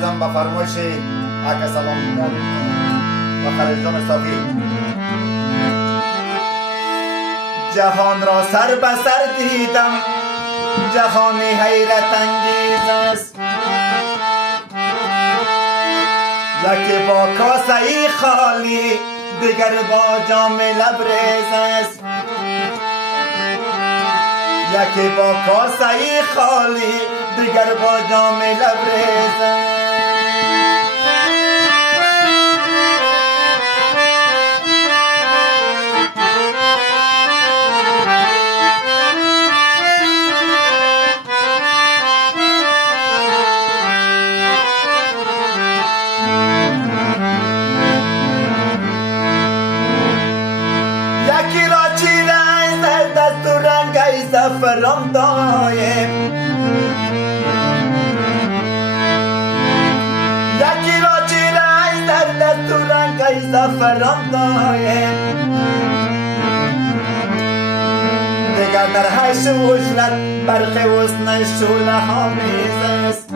بازم به فرمایش اکا سلام و خلیل جان صافی. جهان را سر به سر دیدم، جهانی حیرت انگیز است، یکی با کاسه ای خالی دیگر با جام لبریز است، یکی با کاسه ای خالی دیگر با جام لبریز است. یکی را چیره در دست و رنگ زعفران دایم، یکی را چیره در دست و رنگ زعفران دایم، دیگر در حیش و عجلت برق حسن شعله ها میز است،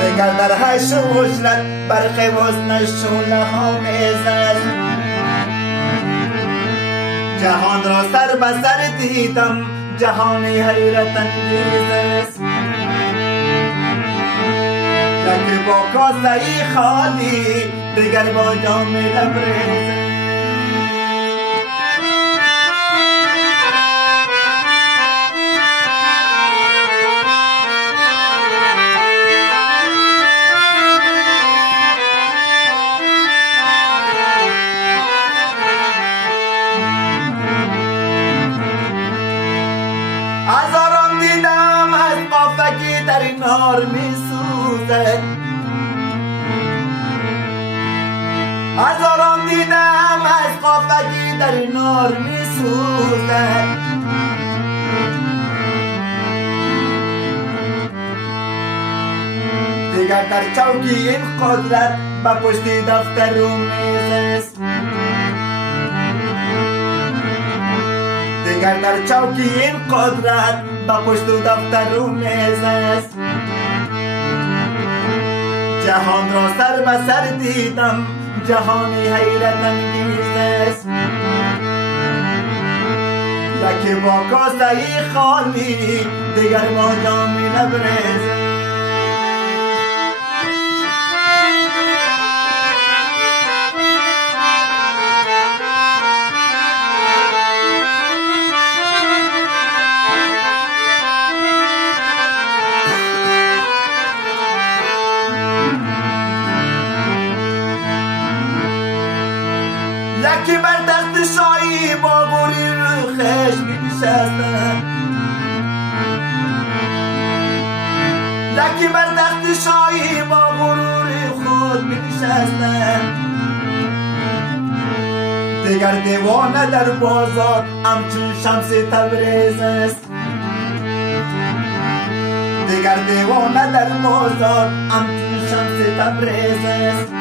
دیگر در حیش و عجلت برق حسن شعله ها میز است. جهان را سر به سر دیدم، جهانی حیرت انگیز است، یکی با کاسه ای خالی دیگر با جام لبریز است. هزاران دیدم از قافگی در این نار می سوزد، هزاران دیدم از قافگی در این نار می سوزد، دیگر در چوکی این قدرت به پشت دفتر و میز است، دیگر در چوکی این قدرت به پشت دفتر و میز است. جهان را سر به سر دیدم، جهانی حیرت انگیز است، یکی با کاسه ای خالی دیگر با جام لبریز است. یکی بر دست شاهی با غروری رو خشم نشسته، یکی بر دست شاهی با غروری خود نشسته، دیگر دیوانه در بازار همچون شمس تبریز است، دیگر دیوانه در بازار همچون شمس تبریز است.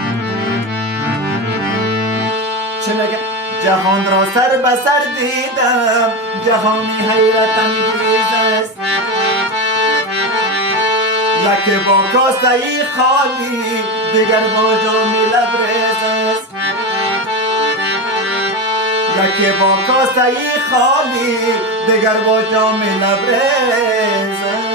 جهان را سر به سر دیدم، جهانی حیرت انگیز است، یکی با کاسه ای خالی دیگر با جام لبریز است، یکی با کاسه ای خالی دیگر با جام لبریز است.